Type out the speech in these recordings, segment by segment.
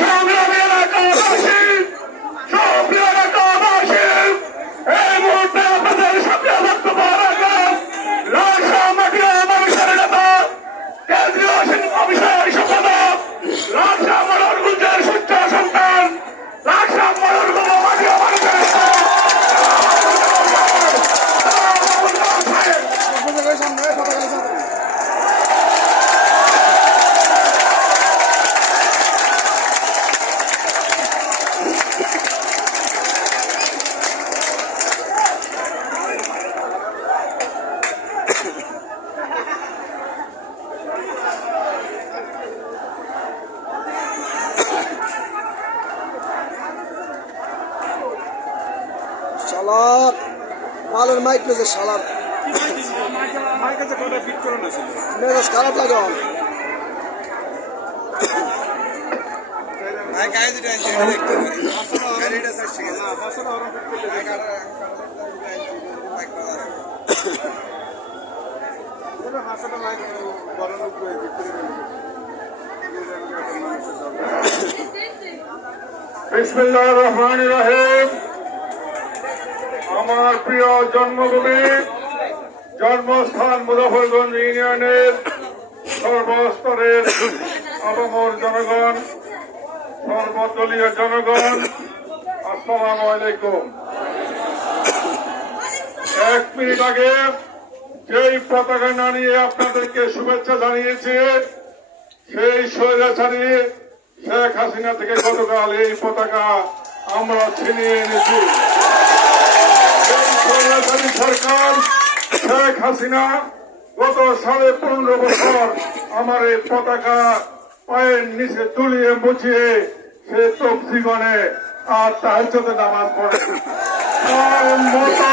সংগ্রামী এলাকাবাসী, সক্রিয় এলাকাবাসী, এই মুহূর্তে আপনাদের সামনে বক্তব্য রাখেন লালসা মাটিয়া মানুষের নেতা, কেন্দ্রীয় অফিসার সম্পাদক, লালসা মনোরগুঞ্জের সূর্য সন্তান, লালসা মনোরগুঞ্জ মাটিয়া মানুষের নেতা শালার মালের মাইক পেয়েছে শালার মেজাজ খারাপ লাগে আমার। বিসমিল্লাহির রহমানির রহিম। আমার প্রিয় জন্মভূমি জন্মস্থান মুজাফরগঞ্জ ইউনিয়নের সর্বস্তরের আপামর জনগণ, সর্বদলীয় জনগণ, আসসালামু আলাইকুম। 1 মিনিট আগে যেই পতাকা নামিয়ে আপনাদেরকে শুভেচ্ছা জানিয়েছি, সেই স্বৈরাচারী শেখ হাসিনা থেকে গতকাল এই পতাকা আমরা ছিনিয়ে এনেছি। সরকার শেখ হাসিনা গত 15.5 বছর আমার এই পতাকা পায়ের নিচে তুলিয়ে মুছিয়ে সে তফসিগণে আর তাহাজ্জুদে নামাজ পড়ে। তার মতো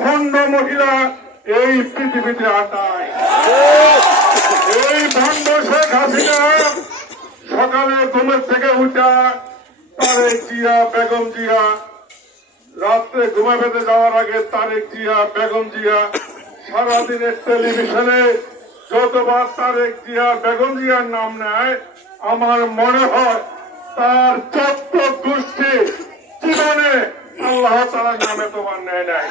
ভণ্ড মহিলা এই পৃথিবীতে আর নাই। এই ভণ্ড শেখ হাসিনা সকালে ঘুমের থেকে উঠা তারেক জিয়া, বেগম জিয়া, রাত্রে ঘুমাবেতে যাওয়ার আগে তারেক জিয়া, বেগম জিয়া, সারাদিনের টেলিভিশনে যতবার তারেক জিয়া, বেগম জিয়ার নাম নেয় আমার মনে হয় তার 14 গোষ্ঠী জীবনে আল্লাহ তাআলার নামে তোমার নেয় নাই।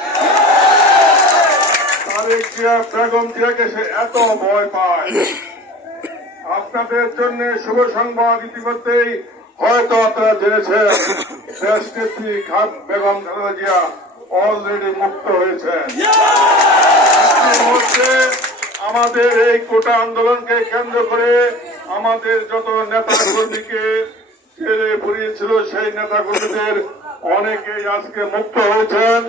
তারেক জিয়া, বেগম জিয়াকে সে এত ভয় পায়। আপনাদের জন্য শুভ সংবাদ, ইতিমধ্যেই হয়তো আপনারা জেনেছেন দেশনেত্রী বেগম খালেদা জিয়া অলরেডি মুক্ত হয়েছেন। আমাদের এই কোটা আন্দোলনকে কেন্দ্র করে আমাদের যত নেতা কর্মীকে জেলে পুড়িয়েছিল সেই নেতা কর্মীদের অনেকেই আজকে মুক্ত হয়েছেন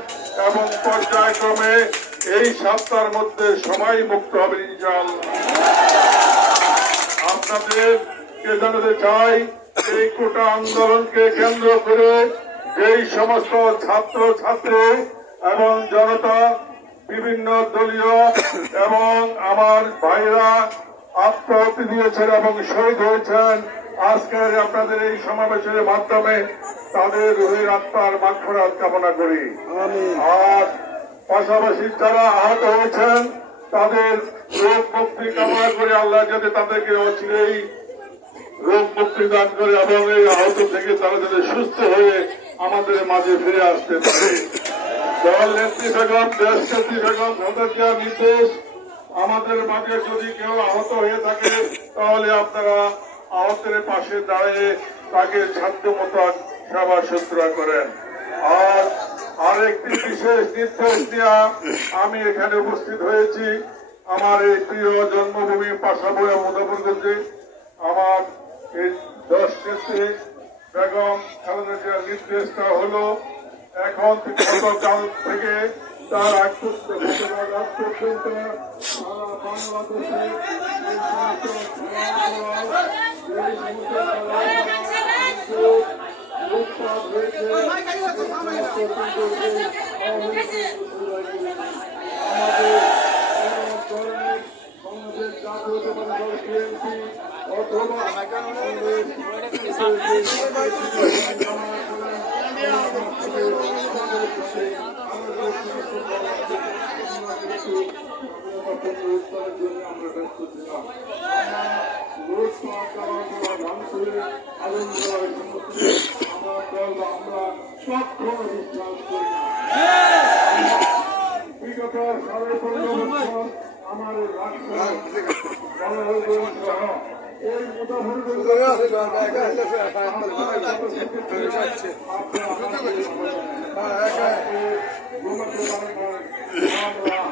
এবং পর্যায়ক্রমে এই সপ্তাহের মধ্যে সবাই মুক্ত হবে ইনশাআল্লাহ। আপনাদেরকে জানাতে চাই এই কোটা আন্দোলনকে কেন্দ্র করে যেই সমস্ত ছাত্র ছাত্রী এবং জনতা, বিভিন্ন দলীয় এবং আমার ভাইরা আত্মহত্যা দিয়েছেন এবং শহীদ হয়েছেন, আজকের আপনাদের এই সমাবেশের মাধ্যমে তাদের রুহের আত্মার মাগফিরাত কামনা করি। আর পাশাপাশি যারা আহত হয়েছেন তাদের রোগ মুক্তি কামনা করে আল্লাহ যাতে তাদেরকে অচিরেই রোগ মুক্তি দান করে এবং এই আহত থেকে তারা যাতে সুস্থ হয়ে আমাদের মাঝে ফিরে আসতে পারে। দল নেত্রী বেগম, দেশ নেত্রী বেগম খালেদা জিয়ার নির্দেশ, আমাদের মাঝে যদি কেউ আহত হয়ে থাকে তাহলে আপনারা আহতের পাশে দাঁড়িয়ে তাকে সাধ্যমতো সেবা শুশ্রূষা করেন। আর আরেকটি বিশেষ নির্দেশ দেওয়া আমি এখানে উপস্থিত হয়েছি আমার এই প্রিয় জন্মভূমি পাশাপাশি মুজাফরগঞ্জে। আমার এই 10 নেত্রী বেগম খালেদা জিয়ার নির্দেশটা হলো এখন গতকাল থেকে তার আগ পর্যন্ত সারা বাংলাদেশে লুটপাট চালানো ভাঙচুরে আগুন দেওয়ার সমস্ত আমার দল বা আমরা কখনো বিশ্বাস করি না। বিগত 15.5 বছর আমার রাষ্ট্র সহ এই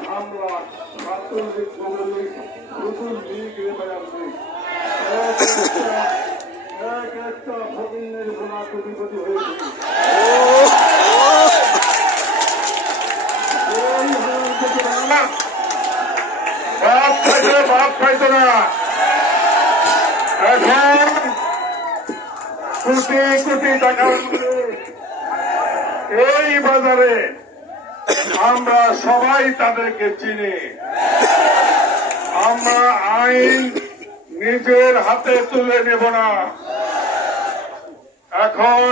হামলা ছাত্রলীগ যুবলীগ নতুন লীগ এক একটা ভগিনের বোনা কোটিপতি হয়েছে। বাপ খাইতো না, এখন কোটি কোটি টাকা এই বাজারে আমরা সবাই তাদেরকে চিনি। আমরা আইন নিজের হাতে তুলে নেব না। এখন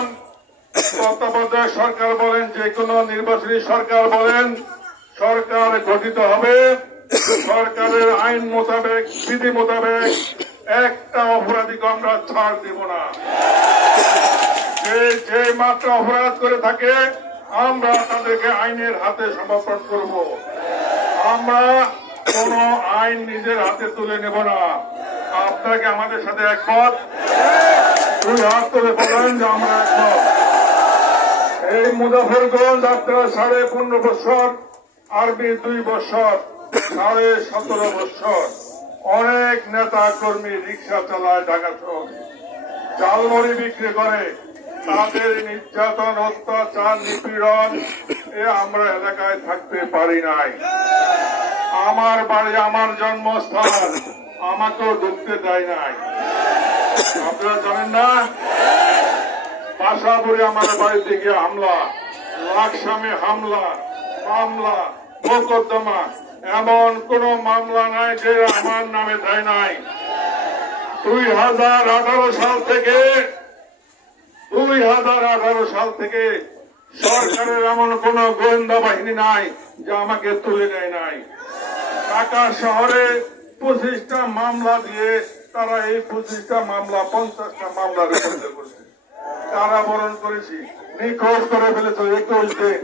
তত্ত্বাবধায়ক সরকার বলেন, যে কোনো নির্বাচনী সরকার বলেন, সরকার গঠিত হবে। সরকারের আইন মোতাবেক, বিধি মোতাবেক একটা অপরাধীকে আমরা ছাড় দেব না। যে মাত্র অপরাধ করে থাকে আমরা তাদেরকে আইনের হাতে সমর্পণ করব। আমরা কোন আইন নিজের হাতে তুলে নেব না। আপনাকে আমাদের সাথে একমত? দুই হাত তুলে বলেন যে আমরা একমত। এই মুজাফরগঞ্জ আপনারা 15.5 বছর, আরবি 2 বছর, 17.5 বছর অনেক নেতা কর্মী রিক্সা চালায় ঢাকা শহরে, ঝালমুড়ি বিক্রি করে। তাদের নির্যাতন, অত্যাচার, নিপীড়ন আমরা এলাকায় থাকতে পারি নাই। আমার বাড়ি, আমার জন্মস্থান, আমাকেও ঢুকতে দেয় নাই। আপনারা জানেন না, বাসাপুরে আমার বাড়িতে গিয়ে হামলা, লাকসামে হামলা, মামলা, মোকদ্দমা, এমন কোন মামলা নাই যে আমার নামে দেয় নাই। 2018 সাল থেকে সরকারের এমন কোন গোয়েন্দা বাহিনী নাই যে আমাকে তুলে নেয় নাই। ঢাকা শহরে 25টা মামলা দিয়ে তারা এই 25টা মামলা 50টা মামলা রূপান্তর করেছে। কারাবরণ করেছি, নিখোঁজ করে ফেলেছে 21 দিন।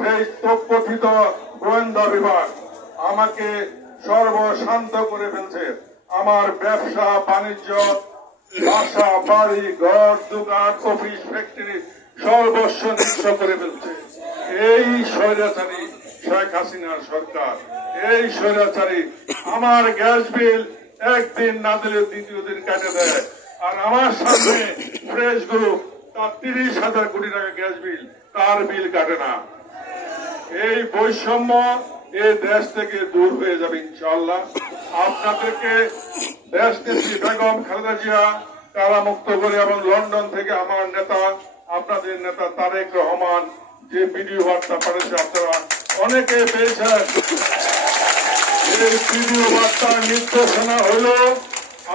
সেই তথ্যকথিত গোয়েন্দা বিভাগ আমাকে সর্বশান্ত করে ফেলছে। আমার ব্যবসা বাণিজ্য, বাসা বাড়ি, ঘর দোকান, অফিস ফ্যাক্টরি সর্বস্ব নিঃস্ব করে ফেলছে। এই স্বৈরাচারী শেখ হাসিনার সরকার, এই স্বৈরাচারী আমার গ্যাস বিল একদিন না দিলে দ্বিতীয় দিন কাটে দেয়। আর আমার সামনে ফ্রেশ গ্রুপ, তার 30,000 কোটি টাকা গ্যাস বিল, তার বিল কাটে না। এই বৈষম্য এই দেশ থেকে দূর হয়ে যাবে ইনশাআল্লাহ। আপনাদেরকে দেশ নেত্রী বেগম খালেদা জিয়া কারামুক্ত করে এবং লন্ডন থেকে আমার নেতা, আপনাদের নেতা তারেক রহমান যে ভিডিও বার্তা পাঠিয়েছে, আপনারা অনেকে পেয়েছেন। এই ভিডিও বার্তার নির্দেশনা হলো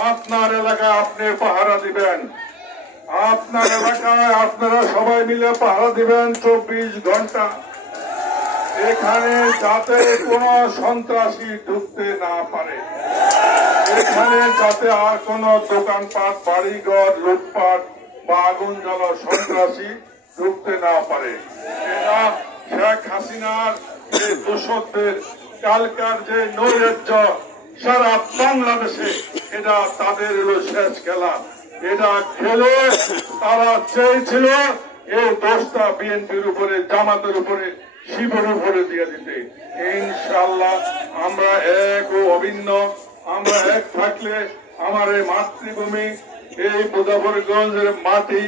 আপনার এলাকায় আপনি পাহারা দিবেন। আপনার এলাকায় আপনারা সবাই মিলে পাহারা দিবেন 24 ঘন্টা। এখানে যাতে কোনো সন্ত্রাসী ঢুকতে না পারে, এখানে যাতে আর কোন দোকানপাট, বাড়িঘর লুটপাট বা আগুন জ্বালা সন্ত্রাসী ঢুকতে না পারে। এটা শেখ হাসিনার যে দোষকদের কালকার যে নৈরাজ্য সারা বাংলাদেশে, এটা তাদের হলো শেষ খেলা। এটা খেলে তারা চেয়েছিল এই দোষটা বিএনপির উপরে, জামাতের উপরে, শিবের উপরে দিয়ে দিতে। ইনশাআল্লাহ আমরা এক ও অভিন্ন। আমরা এক থাকলে আমার এই মাতৃভূমি, এই মুজাফরগঞ্জের মাটি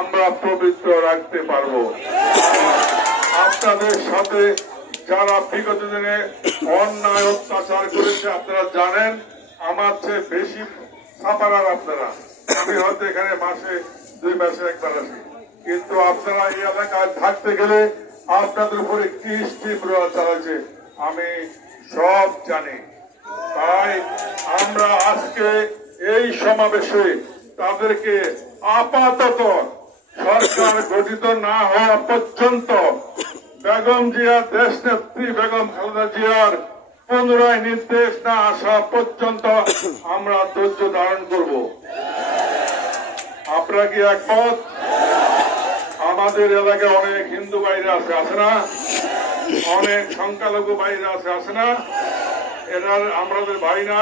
আমরা পবিত্র রাখতে পারবো। আপনাদের সাথে যারা বিগত দিনে অন্যায় অত্যাচার করেছে আপনারা জানেন, আমার চেয়ে বেশি সাফারার আপনারা। আমি হয়তো এখানে মাসে 2 মাসে একবার আসি, কিন্তু আপনারা এই এলাকায় থাকতে গেলে আপনাদের উপরে কি তীব্র চালাচ্ছে আমি সব জানি। তাই আমরা আজকে এই সমাবেশে তাদেরকে আপাতত সরকার গঠিত না হওয়া পর্যন্ত বেগম জিয়া, দেশ নেত্রী বেগম খালেদা জিয়ার পুনরায় নির্দেশ না আসা পর্যন্ত আমরা ধৈর্য ধারণ করব। আপনারা কি একমত? আমাদের এলাকায় অনেক হিন্দু ভাইরা আছে না? অনেক সংখ্যালঘু ভাইরা আছে না? এরা আমাদের ভাই না?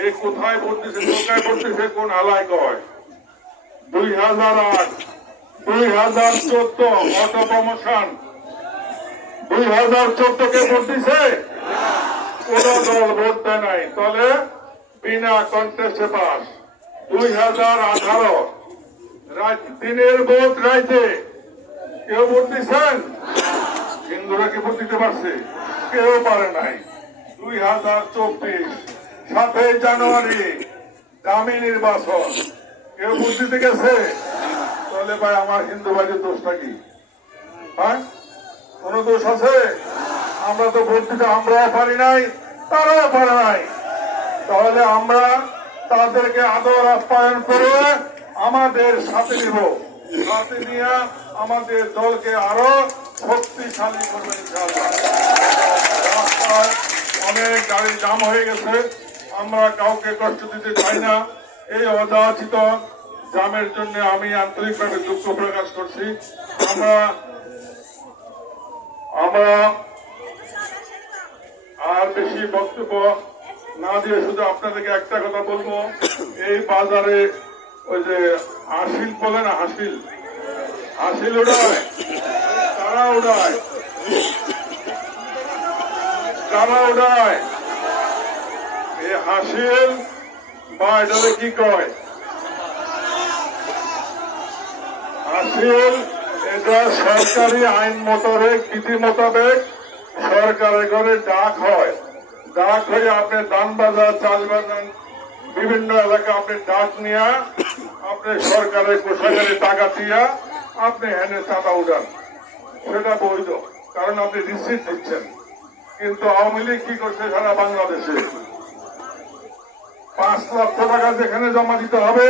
এ কোথায় পড়তেছে, কোথায় পড়তেছে, কোন আলায় কয়? 2008, 2014 অটো প্রমোশন, 2014 কে ভোট দিছে? কোন দল ভোট দেয় নাই, তাহলে বিনা কন্টেস্টে পাস। 2018 দিনের ভোট রাইতে কেউ ভোট দিচ্ছেন? হিন্দুরা কি ভোট দিতে পারছে? কেউ পারে নাই। 2024 7 জানুয়ারি দামি নির্বাচন, কেউ ভোট দিতে গেছে? তাহলে ভাই আমার হিন্দু ভাইদের দোষটা কি? হ্যাঁ, কোন দোষ আছে? আমরা তো ভোট দিতে আমরাও পারি নাই, তারাও পারে নাই। তাহলে আমরা তাদেরকে আদর আপ্যায়ন করে আমাদের সাথে নিব, সাথে নিয়ে আমাদের দলকে আরো শক্তিশালী করবে ইনশাআল্লাহ। রাস্তায় অনেক গাড়ি জাম হয়ে গেছে, আমরা কাউকে কষ্ট দিতে চাই না। এই অযাচিত জামের জন্য আমি আন্তরিকভাবে দুঃখ প্রকাশ করছি। আমরা আর বেশি বক্তব্য না দিয়ে শুধু আপনাদেরকে একটা কথা বলবো, এই বাজারে ওই যে হাসিল বলে না, হাসিল উড়ায়, তারা উড়ায়, এই হাসিল বা এটাকে কি কয়, হাসিল, এটা সরকারি আইন মোতাবেক, বিধি মোতাবেক সরকারের ঘরে ডাক হয়। ডাক হয়ে আপনি দান বাজার, চাল বাজার, বিভিন্ন এলাকা আপনি ডাক নিয়ে আপনি সরকারের কোষাগারে টাকা দিয়া আপনি হেনে চাঁদা উঠান, সেটা বৈধ, কারণ আপনি রিসিট দিচ্ছেন। কিন্তু আওয়ামী লীগ কি করছে সারা বাংলাদেশে 5 লক্ষ টাকা যেখানে জমা দিতে হবে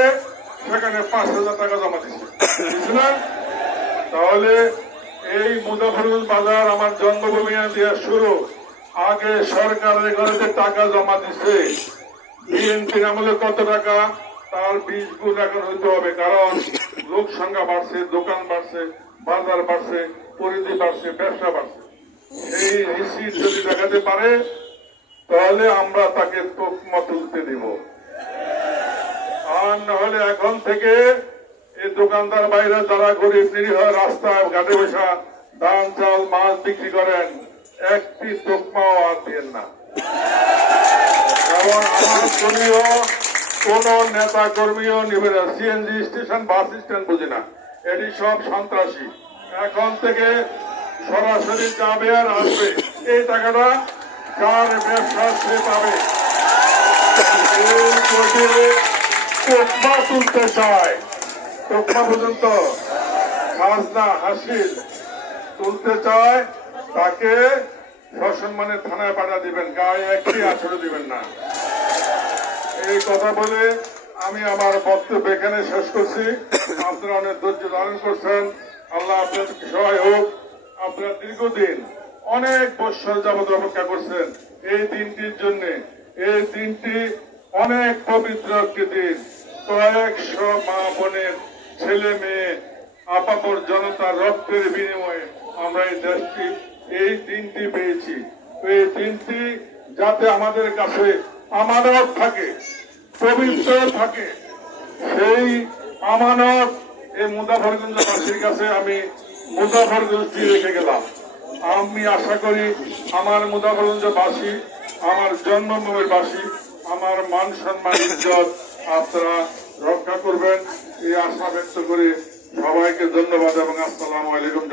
সেখানে 5,000 টাকা জমা দিচ্ছে, বুঝলেন? তাহলে এই মুজাফরুল বাজার আমার জন্মভূমি দিয়ে শুরু, আগে সরকারের ঘরে যে টাকা জমা দিচ্ছে বিএনপির আমলে কত টাকা, তার 20 গুণ এখন হইতে হবে, কারণ লোক সংখ্যা বাড়ছে, দোকান বাড়ছে, বাজার বাড়ছে, পরিধি বাড়ছে, ব্যবসা বাড়ছে। এই রিসিট যদি দেখাতে পারে তাহলে আমরা তাকে তকমা তুলতে দিব। আর না হলে এখন থেকে এই দোকানদার বাইরে যারা গরিব নিরীহ রাস্তায় ঘাটে বসা ধান চাল মাছ বিক্রি করেন, একটি তকমাও আর দিয়েন না। কারণ আমার দলীয় কোন নেতা কর্মীও নিবে না, সিএনজি স্টেশন, বাস স্ট্যান্ড বুঝি না, এটি সব সন্ত্রাসী। এখন থেকে সরাসরি যাবে আর আসবে, এই টাকাটা যার ব্যবসা সে পাবে। তোকমা তুলতে চায়, তোকমা পর্যন্ত খাজনা হাসিল তুলতে চায়, তাকে সসম্মানে থানায় পাঠা দিবেন, গায়ে একটি আসরে দিবেন না। এই কথা বলে আমি আমার বক্তব্য এখানে শেষ করছি। আপনারা অনেক ধৈর্য ধারণ করছেন, আল্লাহ আপনাদের সহায় হোক। আপনারা দীর্ঘদিন অনেক বছর যাবত অপেক্ষা করছেন এই দিনটির জন্য। এই দিনটি অনেক পবিত্র একটি দিন, কয়েকশো মা বোনের, ছেলে মেয়ে, আপামর জনতার রক্তের বিনিময়ে আমরা এই দেশটি, এই দিনটি পেয়েছি। এই দিনটি যাতে আমাদের কাছে আমানত থাকে, পবিত্র থাকে, সেই আমানত এই মুজাফরগঞ্জবাসীর কাছে আমি মুজাফরগঞ্জ দিয়ে রেখে গেলাম। আমি আশা করি আমার মুজাফরগঞ্জবাসী, আমার জন্মভূমির বাসী, আমার মান সম্মান ইজ্জত আপনারা রক্ষা করবেন, এই আশা ব্যক্ত করে সবাইকে ধন্যবাদ এবং আসসালামু আলাইকুম।